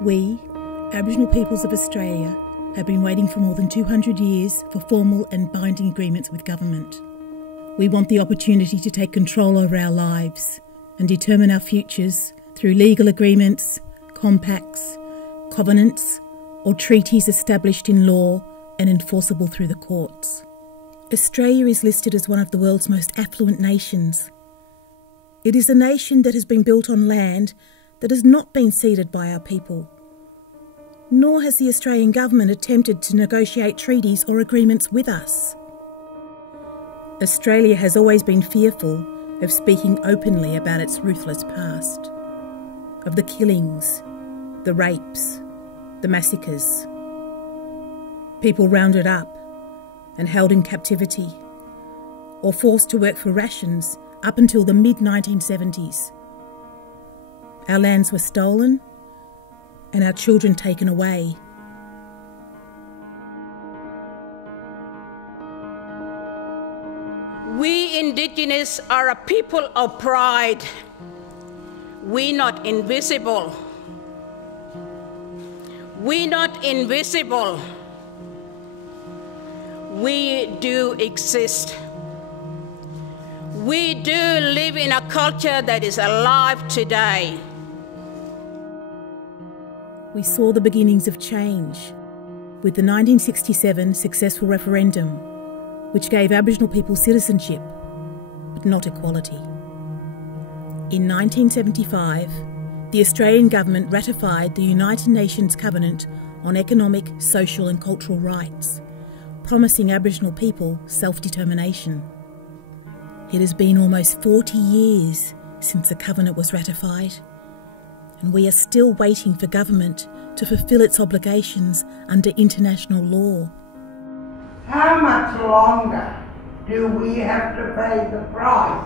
We, Aboriginal peoples of Australia, have been waiting for more than 200 years for formal and binding agreements with government. We want the opportunity to take control over our lives and determine our futures through legal agreements, compacts, covenants, or treaties established in law and enforceable through the courts. Australia is listed as one of the world's most affluent nations. It is a nation that has been built on land that has not been ceded by our people. Nor has the Australian government attempted to negotiate treaties or agreements with us. Australia has always been fearful of speaking openly about its ruthless past, of the killings, the rapes, the massacres. People rounded up and held in captivity, or forced to work for rations up until the mid-1970s. Our lands were stolen and our children taken away. We Indigenous are a people of pride. We not invisible. We not invisible. We do exist. We do live in a culture that is alive today. We saw the beginnings of change with the 1967 successful referendum, which gave Aboriginal people citizenship, but not equality. In 1975, the Australian government ratified the United Nations Covenant on Economic, Social and Cultural Rights, promising Aboriginal people self-determination. It has been almost 40 years since the covenant was ratified, and we are still waiting for government to fulfil its obligations under international law. How much longer do we have to pay the price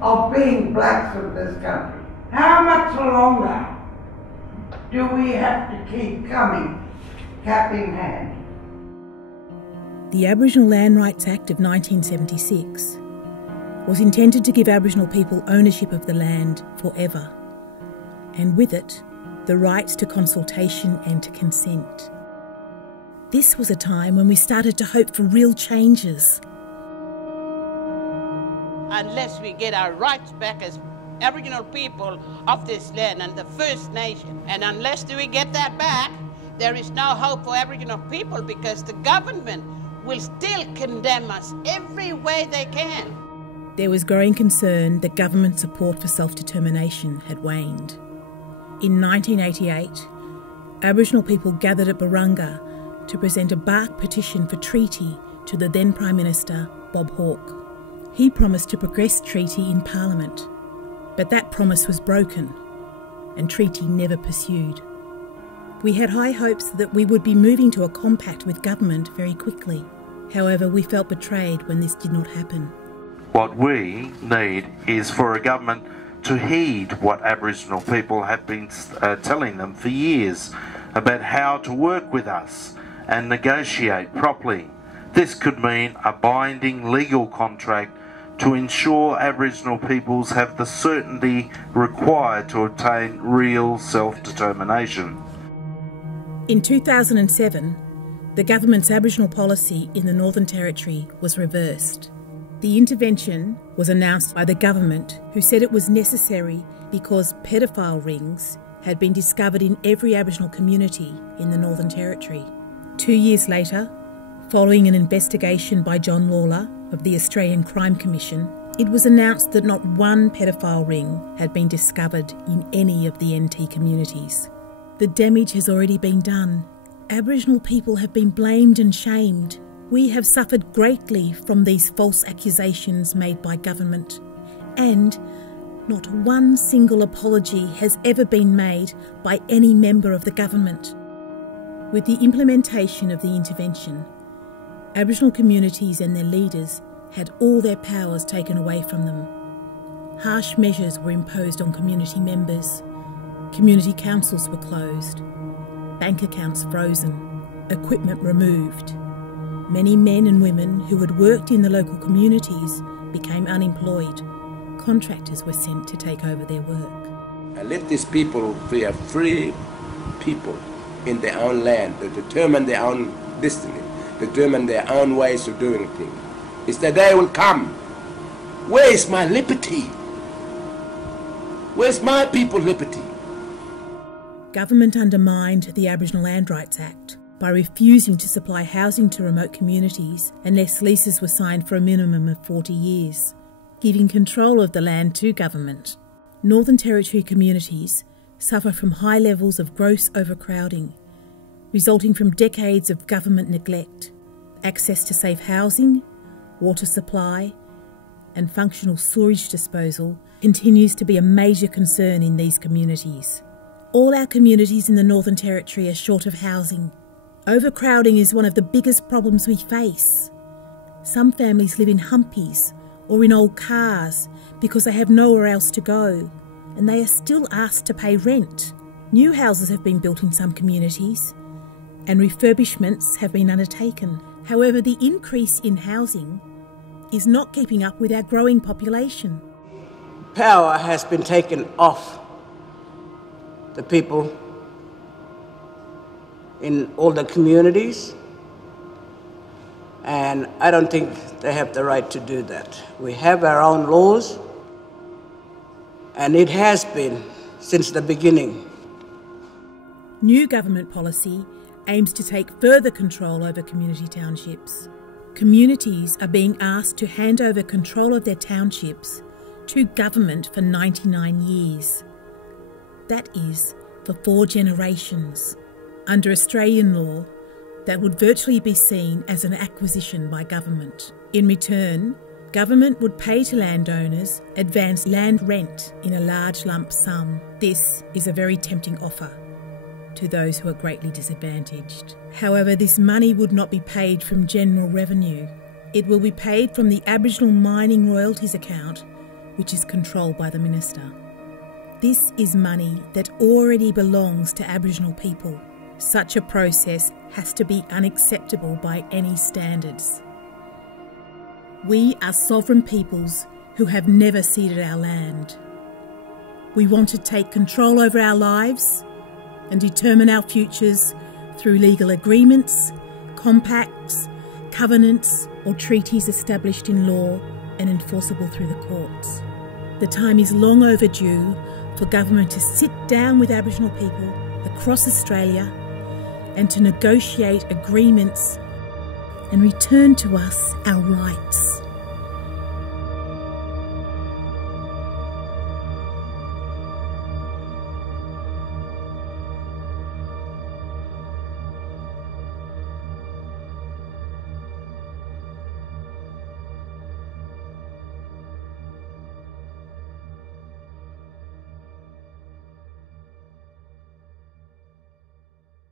of being blacks of this country? How much longer do we have to keep coming, cap in hand? The Aboriginal Land Rights Act of 1976 was intended to give Aboriginal people ownership of the land forever, and with it, the rights to consultation and to consent. This was a time when we started to hope for real changes. Unless we get our rights back as Aboriginal people of this land and the First Nation, and unless we get that back, there is no hope for Aboriginal people, because the government will still condemn us every way they can. There was growing concern that government support for self-determination had waned. In 1988, Aboriginal people gathered at Barunga to present a bark petition for treaty to the then Prime Minister, Bob Hawke. He promised to progress treaty in Parliament, but that promise was broken and treaty never pursued. We had high hopes that we would be moving to a compact with government very quickly. However, we felt betrayed when this did not happen. What we need is for a government to heed what Aboriginal people have been telling them for years about how to work with us and negotiate properly. This could mean a binding legal contract to ensure Aboriginal peoples have the certainty required to obtain real self-determination. In 2007, the government's Aboriginal policy in the Northern Territory was reversed. The intervention was announced by the government, who said it was necessary because paedophile rings had been discovered in every Aboriginal community in the Northern Territory. 2 years later, following an investigation by John Lawler of the Australian Crime Commission, it was announced that not one paedophile ring had been discovered in any of the NT communities. The damage has already been done. Aboriginal people have been blamed and shamed. We have suffered greatly from these false accusations made by government, and not one single apology has ever been made by any member of the government. With the implementation of the intervention, Aboriginal communities and their leaders had all their powers taken away from them. Harsh measures were imposed on community members. Community councils were closed, bank accounts frozen, equipment removed. Many men and women who had worked in the local communities became unemployed. Contractors were sent to take over their work. And let these people be a free people in their own land, to determine their own destiny, determine their own ways of doing things. It's the day will come. Where is my liberty? Where's my people's liberty? Government undermined the Aboriginal Land Rights Act by refusing to supply housing to remote communities unless leases were signed for a minimum of 40 years, giving control of the land to government. Northern Territory communities suffer from high levels of gross overcrowding, resulting from decades of government neglect. Access to safe housing, water supply, and functional sewage disposal continues to be a major concern in these communities. All our communities in the Northern Territory are short of housing. Overcrowding is one of the biggest problems we face. Some families live in humpies or in old cars because they have nowhere else to go, and they are still asked to pay rent. New houses have been built in some communities, and refurbishments have been undertaken. However, the increase in housing is not keeping up with our growing population. Power has been taken off the people in all the communities, and I don't think they have the right to do that. We have our own laws, and it has been since the beginning. New government policy aims to take further control over community townships. Communities are being asked to hand over control of their townships to government for 99 years. That is, for 4 generations. Under Australian law, that would virtually be seen as an acquisition by government. In return, government would pay to landowners advance land rent in a large lump sum. This is a very tempting offer to those who are greatly disadvantaged. However, this money would not be paid from general revenue. It will be paid from the Aboriginal Mining Royalties account, which is controlled by the Minister. This is money that already belongs to Aboriginal people. Such a process has to be unacceptable by any standards. We are sovereign peoples who have never ceded our land. We want to take control over our lives and determine our futures through legal agreements, compacts, covenants, or treaties established in law and enforceable through the courts. The time is long overdue for government to sit down with Aboriginal people across Australia and to negotiate agreements and return to us our rights.